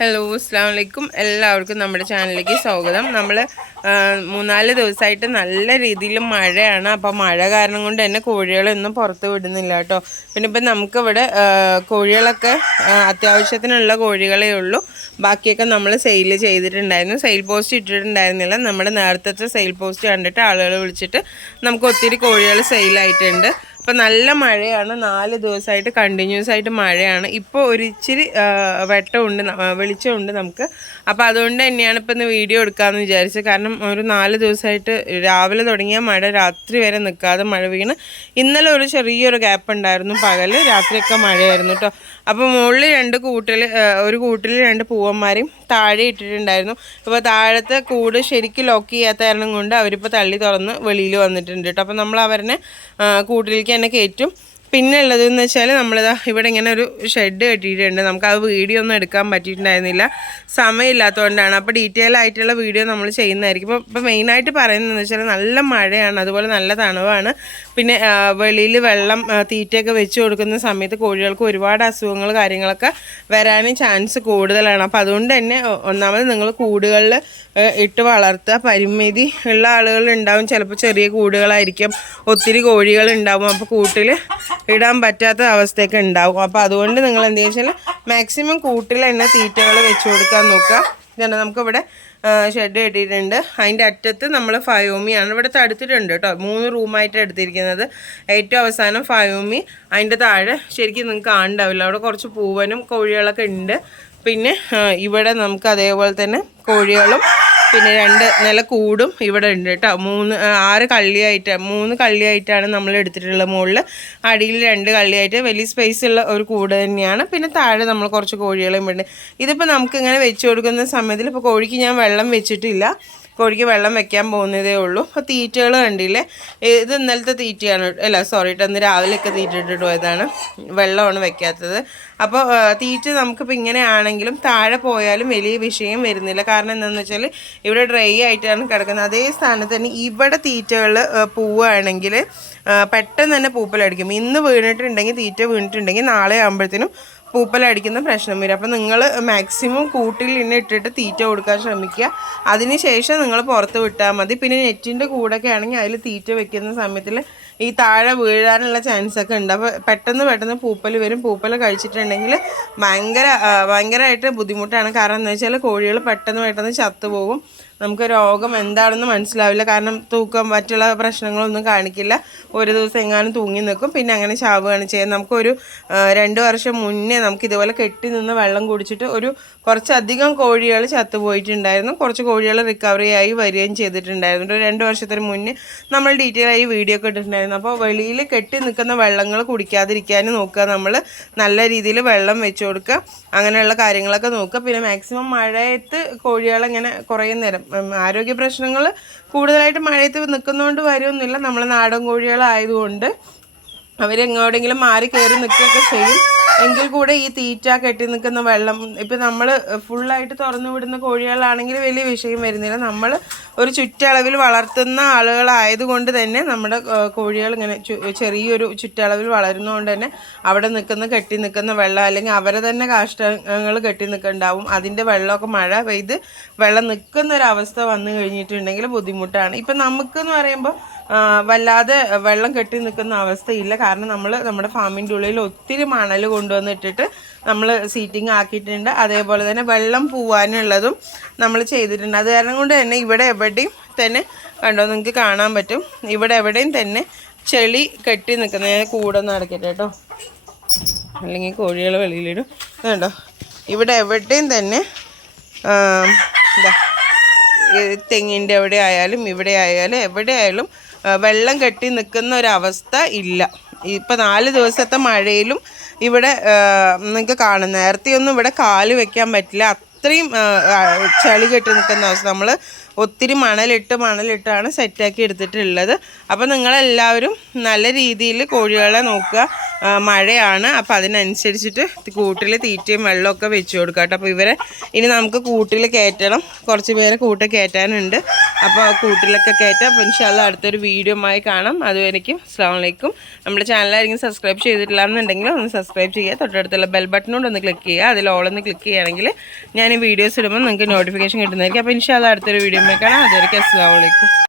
Hello അസ്സാം വലൈക്കും എല്ലാവർക്കും നമ്മുടെ ചാനലിലേക്ക് സ്വാഗതം. നമ്മൾ മൂന്നാൽ ദിവസമായിട്ട് നല്ല രീതിയിൽ മഴയാണ്. അപ്പോൾ മഴ കാരണം കൊണ്ട് തന്നെ കോഴികളൊന്നും പുറത്ത് വിടുന്നില്ല കേട്ടോ. പിന്നെ ഇപ്പം നമുക്കിവിടെ കോഴികളൊക്കെ അത്യാവശ്യത്തിനുള്ള കോഴികളേ ഉള്ളൂ. ബാക്കിയൊക്കെ നമ്മൾ സെയിൽ ചെയ്തിട്ടുണ്ടായിരുന്നു. സെയിൽ പോസ്റ്റ് ഇട്ടിട്ടുണ്ടായിരുന്നില്ല. നമ്മുടെ നേരത്തെ സെയിൽ പോസ്റ്റ് കണ്ടിട്ട് ആളുകൾ വിളിച്ചിട്ട് നമുക്ക് ഒത്തിരി കോഴികൾ സെയിലായിട്ടുണ്ട്. ഇപ്പം നല്ല മഴയാണ്. നാല് ദിവസമായിട്ട് കണ്ടിന്യൂസ് ആയിട്ട് മഴയാണ്. ഇപ്പോൾ ഒരു ഇച്ചിരി ആ, വെട്ടമുണ്ട് വെളിച്ചമുണ്ട് നമുക്ക്. അപ്പോൾ അതുകൊണ്ട് തന്നെയാണ് ഇപ്പം ഇന്ന് വീഡിയോ എടുക്കാമെന്ന് വിചാരിച്ചത്. കാരണം ഒരു നാല് ദിവസമായിട്ട് രാവിലെ തുടങ്ങിയ മഴ രാത്രി വരെ നിൽക്കാതെ മഴ വീണ്. ഇന്നലെ ഒരു ചെറിയൊരു ഗ്യാപ്പ് ഉണ്ടായിരുന്നു പകൽ രാത്രിയൊക്കെ മഴയായിരുന്നു കേട്ടോ അപ്പോൾ മുകളിൽ രണ്ട് കൂട്ടിൽ ഒരു കൂട്ടിൽ രണ്ട് പൂവന്മാരെയും താഴെ ഇട്ടിട്ടുണ്ടായിരുന്നു. ഇപ്പോൾ താഴത്തെ കൂട് ശരിക്കും ലോക്ക് ചെയ്യാത്ത കാരണം കൊണ്ട് അവരിപ്പോൾ തള്ളി തുറന്ന് വെളിയിൽ വന്നിട്ടുണ്ട് കേട്ടോ അപ്പോൾ നമ്മൾ അവരെ കൂട്ടിലേക്ക് തന്നെ കയറ്റും പിന്നെ ഉള്ളതെന്ന് വെച്ചാൽ നമ്മളിതാ ഇവിടെ ഇങ്ങനെ ഒരു ഷെഡ് കെട്ടിയിട്ടുണ്ട്. നമുക്ക് അത് വീഡിയോ ഒന്നും എടുക്കാൻ പറ്റിയിട്ടുണ്ടായിരുന്നില്ല. സമയമില്ലാത്തതുകൊണ്ടാണ് അപ്പോൾ ഡീറ്റെയിൽ ആയിട്ടുള്ള വീഡിയോ നമ്മൾ ചെയ്യുന്നതായിരിക്കും. ഇപ്പോൾ ഇപ്പോൾ മെയിനായിട്ട് പറയുന്നതെന്ന് വെച്ചാൽ നല്ല മഴയാണ്. അതുപോലെ നല്ല തണുവാണ്. പിന്നെ വെളിയിൽ വെള്ളം തീറ്റയൊക്കെ വെച്ച് കൊടുക്കുന്ന സമയത്ത് കോഴികൾക്ക് ഒരുപാട് അസുഖങ്ങൾ കാര്യങ്ങളൊക്കെ വരാനും ചാൻസ് കൂടുതലാണ്. അപ്പോൾ അതുകൊണ്ട് തന്നെ ഒന്നാമത് നിങ്ങൾ കൂടുകളിൽ ഇട്ട് വളർത്തുക. പരിമിതി ഉള്ള ആളുകൾ ഉണ്ടാവും. ചിലപ്പോൾ ചെറിയ കൂടുകളായിരിക്കും. ഒത്തിരി കോഴികൾ ഉണ്ടാവും. അപ്പോൾ കൂട്ടിൽ ഇടാൻ പറ്റാത്ത അവസ്ഥയൊക്കെ ഉണ്ടാവും. അപ്പോൾ അതുകൊണ്ട് നിങ്ങൾ എന്ത് വെച്ചാൽ മാക്സിമം കൂട്ടിൽ തന്നെ തീറ്റകൾ വെച്ച് കൊടുക്കാൻ നോക്കുക. ഇതാണ് നമുക്കിവിടെ ഷെഡ് കെട്ടിയിട്ടുണ്ട് അതിന്റെ അറ്റത്ത് നമ്മൾ ഫയോമിയാണ് ഇവിടെ തടുത്തിട്ടുണ്ട് കേട്ടോ. മൂന്ന് റൂമായിട്ട് എടുത്തിരിക്കുന്നത്. ഏറ്റവും അവസാനം ഫയോമി അതിന്റെ താഴെ ശരിക്കും നിങ്ങൾക്ക് കാണണ്ടാവില്ല. അവിടെ കുറച്ച് പൂവനും കോഴികളൊക്കെ ഉണ്ട്. പിന്നെ ഇവിടെ നമുക്ക് അതേപോലെ തന്നെ കോഴികളും പിന്നെ രണ്ട് നില കൂടും ഇവിടെ ഉണ്ട് കേട്ടോ. മൂന്ന് ആറ് കള്ളിയായിട്ട് മൂന്ന് കള്ളിയായിട്ടാണ് നമ്മൾ എടുത്തിട്ടുള്ളത് മുകളിൽ. അടിയിൽ രണ്ട് കള്ളിയായിട്ട് വലിയ സ്പേസ് ഉള്ള ഒരു കൂട് തന്നെയാണ്. പിന്നെ താഴെ നമ്മൾ കുറച്ച് കോഴികളും ഉണ്ട്. ഇതിപ്പോൾ നമുക്ക് ഇങ്ങനെ വെച്ച് കൊടുക്കുന്ന സമയത്തിൽ ഇപ്പോൾ കോഴിക്ക് ഞാൻ വെള്ളം വെച്ചിട്ടില്ല. കോഴിക്ക് വെള്ളം വെക്കാൻ പോകുന്നതേ ഉള്ളൂ. അപ്പോൾ തീറ്റകൾ കണ്ടില്ലേ? ഇത് ഇന്നലത്തെ തീറ്റയാണ്. അല്ല സോറി കേട്ടോ ഇന്ന് രാവിലെയൊക്കെ തീറ്റ ഇട്ടിട്ട് പോയതാണ്. വെള്ളമാണ് വെക്കാത്തത്. അപ്പോൾ തീറ്റ നമുക്കിപ്പോൾ ഇങ്ങനെ ആണെങ്കിലും താഴെ പോയാലും വലിയ വിഷയം വരുന്നില്ല. കാരണം എന്താണെന്ന് വെച്ചാൽ ഇവിടെ ഡ്രൈ ആയിട്ടാണ് കിടക്കുന്നത്. അതേ സ്ഥാനത്ത് തന്നെ ഇവിടെ തീറ്റകൾ പോവുകയാണെങ്കിൽ പെട്ടെന്ന് തന്നെ പൂപ്പലടിക്കും. ഇന്ന് വീണിട്ടുണ്ടെങ്കിൽ തീറ്റ വീണിട്ടുണ്ടെങ്കിൽ നാളെ ആകുമ്പോഴത്തേനും പൂപ്പലടിക്കുന്ന പ്രശ്നം വരും. അപ്പം നിങ്ങൾ മാക്സിമം കൂട്ടിൽ ഇന്നെ ഇട്ടിട്ട് തീറ്റ കൊടുക്കാൻ ശ്രമിക്കുക. അതിന് ശേഷം നിങ്ങൾ പുറത്ത് വിട്ടാൽ മതി. പിന്നെ നെറ്റിന്റെ കൂടൊക്കെ ആണെങ്കിൽ അതിൽ തീറ്റ വെക്കുന്ന സമയത്തിൽ ഈ താഴെ വീഴാനുള്ള ചാൻസ് ഒക്കെ ഉണ്ട്. അപ്പോൾ പെട്ടെന്ന് പെട്ടെന്ന് പൂപ്പൽ വരും. പൂപ്പൽ കഴിച്ചിട്ടുണ്ടെങ്കിൽ ഭയങ്കര ഭയങ്കരമായിട്ട് ബുദ്ധിമുട്ടാണ്. കാരണം എന്താ വെച്ചാൽ കോഴികൾ പെട്ടെന്ന് പെട്ടെന്ന് ചത്തുപോകും. നമുക്ക് രോഗം എന്താണെന്ന് മനസ്സിലാവില്ല. കാരണം തൂക്കം മറ്റുള്ള പ്രശ്നങ്ങളൊന്നും കാണിക്കില്ല. ഒരു ദിവസം എങ്ങാനും തൂങ്ങി നിൽക്കും. പിന്നെ അങ്ങനെ ചാവുകയാണ് ചെയ്യുന്നത്. നമുക്കൊരു രണ്ട് വർഷം മുന്നേ നമുക്ക് ഇതുപോലെ കെട്ടി നിന്ന് വെള്ളം കുടിച്ചിട്ട് ഒരു കുറച്ചധികം കോഴികൾ ചത്തുപോയിട്ടുണ്ടായിരുന്നു. കുറച്ച് കോഴികൾ റിക്കവറി ആയി വരികയും ചെയ്തിട്ടുണ്ടായിരുന്നു. ഒരു രണ്ട് വർഷത്തിന് മുന്നേ നമ്മൾ ഡീറ്റെയിൽ ആയി വീഡിയോ ഒക്കെ ഇട്ടിട്ടുണ്ടായിരുന്നു. അപ്പോൾ വെളിയിൽ കെട്ടി നിൽക്കുന്ന വെള്ളങ്ങൾ കുടിക്കാതിരിക്കാനും നോക്കുക. നമ്മൾ നല്ല രീതിയിൽ വെള്ളം വെച്ച് കൊടുക്കുക. അങ്ങനെയുള്ള കാര്യങ്ങളൊക്കെ നോക്കുക. പിന്നെ മാക്സിമം മഴയത്ത് കോഴികളിങ്ങനെ കുറേ നേരം ആരോഗ്യ പ്രശ്നങ്ങൾ കൂടുതലായിട്ട് മഴയത്ത് നിൽക്കുന്നതുകൊണ്ട് വരുമൊന്നുമില്ല നമ്മൾ നാടൻ കോഴികളായതുകൊണ്ട് അവരെങ്ങോടെങ്കിലും മാറി കയറി നിൽക്കുകയൊക്കെ ചെയ്യും. എങ്കിൽ കൂടെ ഈ തീറ്റ കെട്ടി നിൽക്കുന്ന വെള്ളം ഇപ്പം നമ്മൾ ഫുള്ളായിട്ട് തുറന്നു വിടുന്ന കോഴികളാണെങ്കിൽ വലിയ വിഷയം വരുന്നില്ല. നമ്മൾ ഒരു ചുറ്റളവിൽ വളർത്തുന്ന ആളുകളായതുകൊണ്ട് തന്നെ നമ്മുടെ കോഴികൾ ഇങ്ങനെ ചെറിയൊരു ചുറ്റളവിൽ വളരുന്നതുകൊണ്ട് തന്നെ അവിടെ നിൽക്കുന്ന കെട്ടി നിൽക്കുന്ന വെള്ളം അല്ലെങ്കിൽ അവരെ തന്നെ കാഷ്ടങ്ങൾ കെട്ടി നിൽക്കുന്നുണ്ടാവും അതിന്റെ വെള്ളമൊക്കെ മഴ പെയ്ത് വെള്ളം നിൽക്കുന്ന ഒരു അവസ്ഥ വന്നു കഴിഞ്ഞിട്ടുണ്ടെങ്കിൽ ബുദ്ധിമുട്ടാണ്. ഇപ്പം നമുക്കെന്ന് പറയുമ്പോൾ വല്ലാതെ വെള്ളം കെട്ടി നിൽക്കുന്ന അവസ്ഥയില്ല. കാരണം നമ്മൾ നമ്മുടെ ഫാമിന്റെ ഉള്ളിൽ ഒത്തിരി മണൽ കൊണ്ടുവന്നിട്ടിട്ട് നമ്മൾ സീറ്റിംഗ് ആക്കിയിട്ടുണ്ട്. അതേപോലെ തന്നെ വെള്ളം പോവാനുള്ളതും നമ്മൾ ചെയ്തിട്ടുണ്ട്. അത് കാരണം കൊണ്ട് തന്നെ ഇവിടെ എവിടെയും തന്നെ കണ്ടോ നിങ്ങൾക്ക് കാണാൻ പറ്റും. ഇവിടെ എവിടെയും തന്നെ ചെളി കെട്ടി നിൽക്കുന്ന ഞാൻ കൂടെ ഒന്ന് അടക്കട്ടെ കേട്ടോ. അല്ലെങ്കിൽ കോഴികൾ വെളിയിലിടും. കണ്ടോ? ഇവിടെ എവിടെയും തന്നെ എന്താ തെങ്ങിന്റെ എവിടെ ആയാലും ഇവിടെ ആയാലും എവിടെ ആയാലും വെള്ളം കെട്ടി നിൽക്കുന്ന ഒരവസ്ഥ ഇല്ല. ഇപ്പം നാല് ദിവസത്തെ മഴയിലും ഇവിടെ നിങ്ങൾക്ക് കാണും. നേരത്തെ ഒന്നും ഇവിടെ കാൽ വെക്കാൻ പറ്റില്ല. അത്ര അത്രയും ചളി കെട്ടി നിൽക്കുന്ന അവസ്ഥ നമ്മൾ ഒത്തിരി മണലിട്ട് മണലിട്ടാണ് സെറ്റാക്കി എടുത്തിട്ടുള്ളത്. അപ്പോൾ നിങ്ങളെല്ലാവരും നല്ല രീതിയിൽ കോഴികളെ നോക്കുക. മഴയാണ്. അപ്പോൾ അതിനനുസരിച്ചിട്ട് കൂട്ടിൽ തീറ്റയും വെള്ളമൊക്കെ വെച്ച് കൊടുക്കുക കേട്ടോ. അപ്പോൾ ഇവരെ ഇനി നമുക്ക് കൂട്ടിൽ കയറ്റണം. കുറച്ച് പേരെ കൂട്ടിൽ കയറ്റാനുണ്ട്. അപ്പോൾ കൂട്ടിലൊക്കെ കയറ്റാം. അപ്പോൾ ഇൻഷാല്ല അടുത്തൊരു വീഡിയോ ആയി കാണാം അതുവരേക്കും അസ്ലാമലൈക്കും നമ്മുടെ ചാനലായിരിക്കും സബ്സ്ക്രൈബ് ചെയ്തിട്ടില്ല എന്നുണ്ടെങ്കിൽ ഒന്ന് സബ്സ്ക്രൈബ് ചെയ്യുക. തൊട്ടടുത്തുള്ള ബെൽ ബട്ടനോട് ഒന്ന് ക്ലിക്ക് ചെയ്യുക. അതിൽ ഓളൊന്ന് ക്ലിക്ക് ചെയ്യുകയാണെങ്കിൽ ഞാൻ വീഡിയോസ് ഇടുമ്പോൾ നിങ്ങൾക്ക് നോട്ടിഫിക്കേഷൻ കിട്ടുന്നതായിരിക്കും. അപ്പോൾ ഇൻഷാല്ല അടുത്തൊരു വീഡിയോ ആയി കാണാം. അതുവരേക്കും അസ്ലാമലൈക്കും